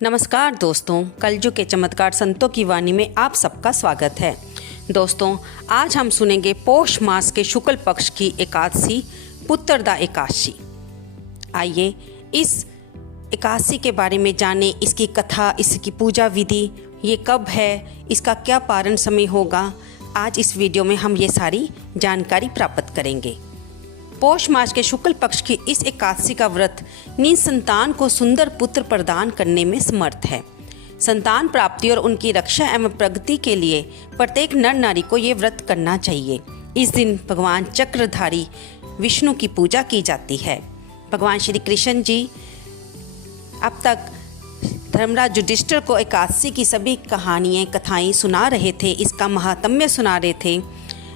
नमस्कार दोस्तों, कलयुग के चमत्कार संतों की वाणी में आप सबका स्वागत है। दोस्तों, आज हम सुनेंगे पौष मास के शुक्ल पक्ष की एकादशी पुत्रदा एकादशी। आइए इस एकादशी के बारे में जानें, इसकी कथा, इसकी पूजा विधि, ये कब है, इसका क्या पारण समय होगा। आज इस वीडियो में हम ये सारी जानकारी प्राप्त करेंगे। पौष मास के शुक्ल पक्ष की इस एकादशी का व्रत निसंतान को सुंदर पुत्र प्रदान करने में समर्थ है। संतान प्राप्ति और उनकी रक्षा एवं प्रगति के लिए प्रत्येक नर नारी को ये व्रत करना चाहिए। इस दिन भगवान चक्रधारी विष्णु की पूजा की जाती है। भगवान श्री कृष्ण जी अब तक धर्मराज युधिष्ठिर को एकादशी की सभी कथाएं सुना रहे थे, इसका महात्म्य सुना रहे थे।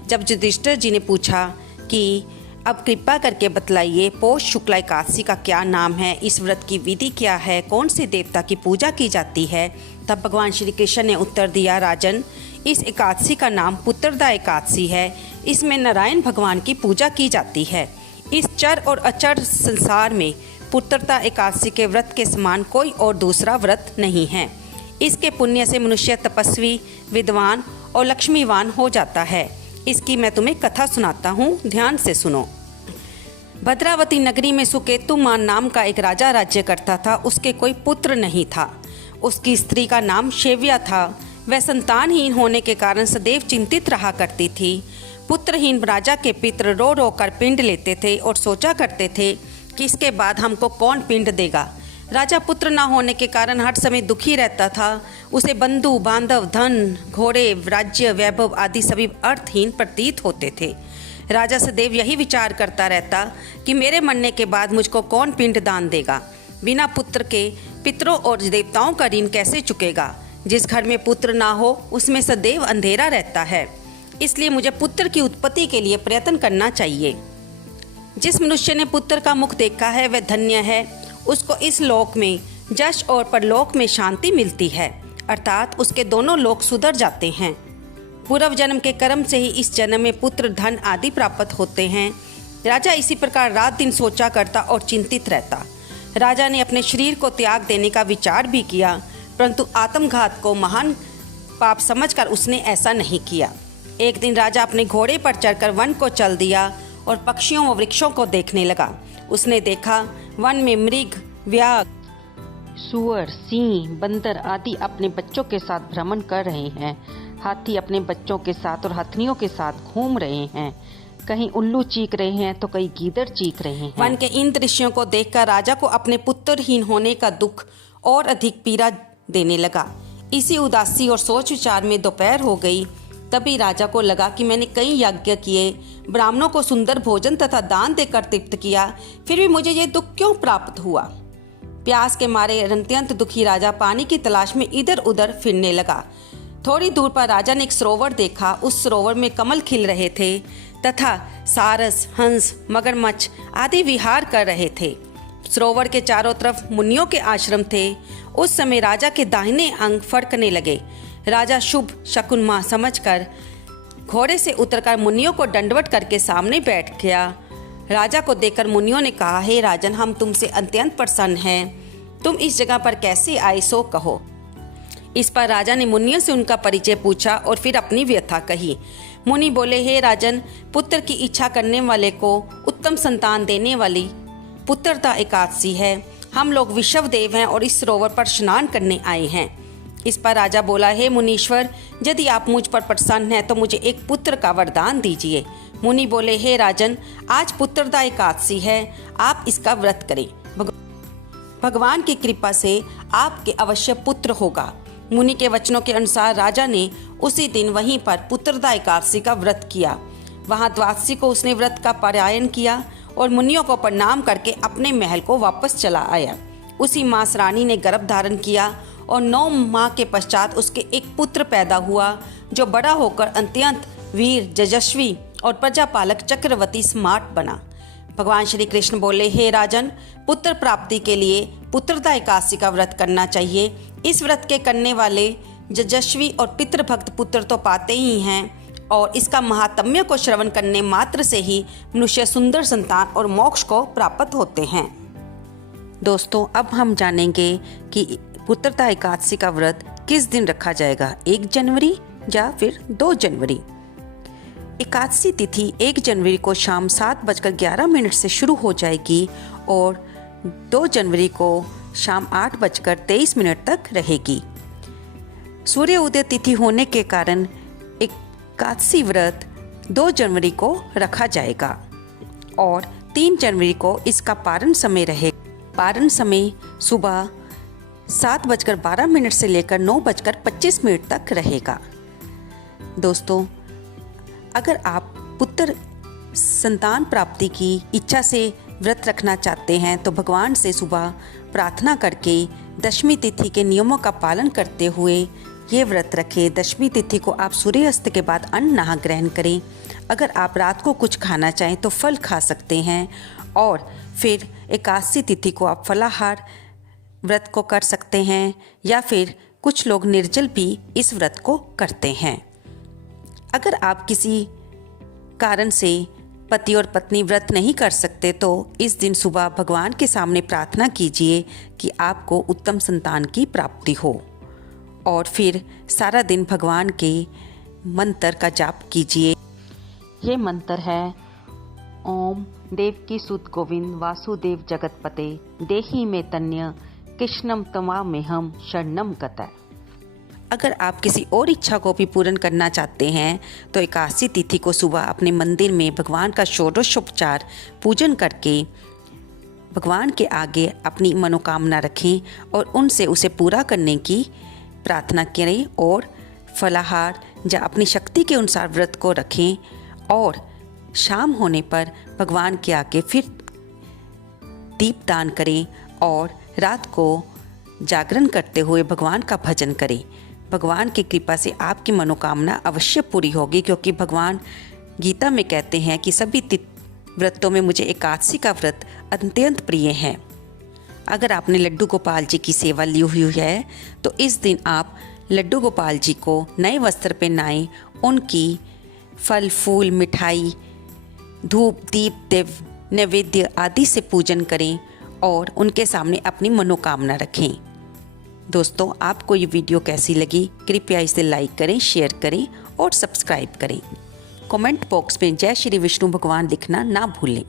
जब युधिष्ठिर जी ने पूछा कि अब कृपा करके बतलाइए पौष शुक्ला एकादशी का क्या नाम है, इस व्रत की विधि क्या है, कौन से देवता की पूजा की जाती है, तब भगवान श्री कृष्ण ने उत्तर दिया, राजन, इस एकादशी का नाम पुत्रदा एकादशी है। इसमें नारायण भगवान की पूजा की जाती है। इस चर और अचर संसार में पुत्रदा एकादशी के व्रत के समान कोई और दूसरा व्रत नहीं है। इसके पुण्य से मनुष्य तपस्वी, विद्वान और लक्ष्मीवान हो जाता है। इसकी मैं तुम्हें कथा सुनाता हूँ, ध्यान से सुनो। भद्रावती नगरी में सुकेतुमान नाम का एक राजा राज्य करता था। उसके कोई पुत्र नहीं था। उसकी स्त्री का नाम शेव्या था। वह संतानहीन होने के कारण सदैव चिंतित रहा करती थी। पुत्रहीन राजा के पितर रो रो कर पिंड लेते थे और सोचा करते थे कि इसके बाद हमको कौन पिंड देगा। राजा पुत्र न होने के कारण हर समय दुखी रहता था। उसे बंधु बांधव, धन, घोड़े, राज्य, वैभव आदि सभी अर्थहीन प्रतीत होते थे। राजा सदैव यही विचार करता रहता कि मेरे मरने के बाद मुझको कौन पिंड दान देगा। बिना पुत्र के पितरों और देवताओं का ऋण कैसे चुकेगा। जिस घर में पुत्र ना हो उसमें सदैव अंधेरा रहता है। इसलिए मुझे पुत्र की उत्पत्ति के लिए प्रयत्न करना चाहिए। जिस मनुष्य ने पुत्र का मुख देखा है वह धन्य है। उसको इस लोक में जश और परलोक में शांति मिलती है, अर्थात उसके दोनों लोक सुधर जाते हैं। पूर्व जन्म के कर्म से ही इस जन्म में पुत्र, धन आदि प्राप्त होते हैं। राजा इसी प्रकार रात दिन सोचा करता और चिंतित रहता। राजा ने अपने शरीर को त्याग देने का विचार भी किया, परंतु आत्मघात को महान पाप समझकर उसने ऐसा नहीं किया। एक दिन राजा अपने घोड़े पर चढ़कर वन को चल दिया और पक्षियों व वृक्षों को देखने लगा। उसने देखा वन में मृग, व्याघ्र, सूअर, सिंह, बंदर आदि अपने बच्चों के साथ भ्रमण कर रहे हैं। हाथी अपने बच्चों के साथ और हथनियों के साथ घूम रहे हैं। कहीं उल्लू चीख रहे हैं तो कहीं गीदड़ चीख रहे हैं। वन के इन दृश्यों को देखकर राजा को अपने पुत्रहीन होने का दुख और अधिक पीड़ा देने लगा। इसी उदासी और सोच विचार में दोपहर हो गई। तभी राजा को लगा कि मैंने कई यज्ञ किए, ब्राह्मणों को सुंदर भोजन तथा दान देकर तृप्त किया, फिर भी मुझे ये दुख क्यों प्राप्त हुआ। प्यास के मारे अत्यंत दुखी राजा पानी की तलाश में इधर उधर फिरने लगा। थोड़ी दूर पर राजा ने एक सरोवर देखा। उस सरोवर में कमल खिल रहे थे तथा सारस, हंस, मगरमच्छ आदि विहार कर रहे थे। सरोवर के चारों तरफ मुनियों के आश्रम थे। उस समय राजा के दाहिने अंग फड़कने लगे। राजा शुभ शकुन समझकर घोड़े से उतरकर मुनियों को दंडवत करके सामने बैठ गया। राजा को देखकर मुनियों ने कहा, हे राजन, हम तुमसे अत्यंत प्रसन्न हैं। तुम इस जगह पर कैसे आए सो कहो। इस पर राजा ने मुनियों से उनका परिचय पूछा और फिर अपनी व्यथा कही। मुनि बोले, हे राजन, पुत्र की इच्छा करने वाले को उत्तम संतान देने वाली पुत्रदा एकादशी है। हम लोग विश्वदेव हैं और इस सरोवर पर स्नान करने आए हैं। इस पर राजा बोला, हे मुनीश्वर, यदि आप मुझ पर प्रसन्न हैं तो मुझे एक पुत्र का वरदान दीजिए। मुनि बोले, हे राजन, आज पुत्रदा एकादशी है, आप इसका व्रत करें। भगवान की कृपा से आपके अवश्य पुत्र होगा। मुनि के वचनों के अनुसार राजा ने उसी दिन वहीं पर पुत्रदा एकादशी का व्रत किया। वहां द्वादशी को उसने व्रत का पारायण किया और मुनियों को प्रणाम करके अपने महल को वापस चला आया। उसी मास रानी ने गर्भ धारण किया और 9 माह के पश्चात उसके एक पुत्र पैदा हुआ, जो बड़ा होकर अत्यंत वीर, यशस्वी और प्रजापालक चक्रवर्ती स्मार्ट बना। भगवान श्री कृष्ण बोले, हे राजन, पुत्र प्राप्ति के लिए पुत्रदा एकादशी का व्रत करना चाहिए। इस व्रत के करने वाले यशस्वी और पितृभक्त पुत्र तो पाते ही हैं और इसका महात्म्य को श्रवण करने मात्र से ही मनुष्य सुंदर संतान और मोक्ष को प्राप्त होते हैं। दोस्तों, अब हम जानेंगे कि पुत्रदा एकादशी का व्रत किस दिन रखा जाएगा, 1 जनवरी या फिर 2 जनवरी। एकादशी तिथि 1 जनवरी को शाम 7:11 से शुरू हो जाएगी और 2 जनवरी को शाम 8:23 तक रहेगी। सूर्य उदय तिथि होने के कारण एकादशी व्रत 2 जनवरी को रखा जाएगा और 3 जनवरी को इसका पारण समय रहेगा। पारण समय सुबह 7:12 से लेकर 9:25 तक रहेगा। दोस्तों, अगर आप पुत्र संतान प्राप्ति की इच्छा से व्रत रखना चाहते हैं तो भगवान से सुबह प्रार्थना करके दशमी तिथि के नियमों का पालन करते हुए ये व्रत रखें। दशमी तिथि को आप सूर्यास्त के बाद अन्न नहा ग्रहण करें। अगर आप रात को कुछ खाना चाहें तो फल खा सकते हैं और फिर एकादशी तिथि को आप फलाहार व्रत को कर सकते हैं या फिर कुछ लोग निर्जल भी इस व्रत को करते हैं। अगर आप किसी कारण से पति और पत्नी व्रत नहीं कर सकते तो इस दिन सुबह भगवान के सामने प्रार्थना कीजिए कि आपको उत्तम संतान की प्राप्ति हो और फिर सारा दिन भगवान के मंत्र का जाप कीजिए। ये मंत्र है ओम देवकी सुत गोविंद वासुदेव जगतपते देहि में तन्य कृष्णम तमामेहम शरणम गतः। अगर आप किसी और इच्छा को भी पूर्ण करना चाहते हैं तो एकादशी तिथि को सुबह अपने मंदिर में भगवान का षोडशोपचार पूजन करके भगवान के आगे अपनी मनोकामना रखें और उनसे उसे पूरा करने की प्रार्थना करें और फलाहार या अपनी शक्ति के अनुसार व्रत को रखें और शाम होने पर भगवान के आगे फिर दीपदान करें और रात को जागरण करते हुए भगवान का भजन करें। भगवान की कृपा से आपकी मनोकामना अवश्य पूरी होगी, क्योंकि भगवान गीता में कहते हैं कि सभी व्रतों में मुझे एकादशी का व्रत अत्यंत प्रिय है। अगर आपने लड्डू गोपाल जी की सेवा ली हुई है तो इस दिन आप लड्डू गोपाल जी को नए वस्त्र पहनाएं, उनकी फल फूल मिठाई धूप दीप देव नैवेद्य आदि से पूजन करें और उनके सामने अपनी मनोकामना रखें। दोस्तों, आपको ये वीडियो कैसी लगी कृपया इसे लाइक करें, शेयर करें और सब्सक्राइब करें। कमेंट बॉक्स में जय श्री विष्णु भगवान लिखना ना भूलें।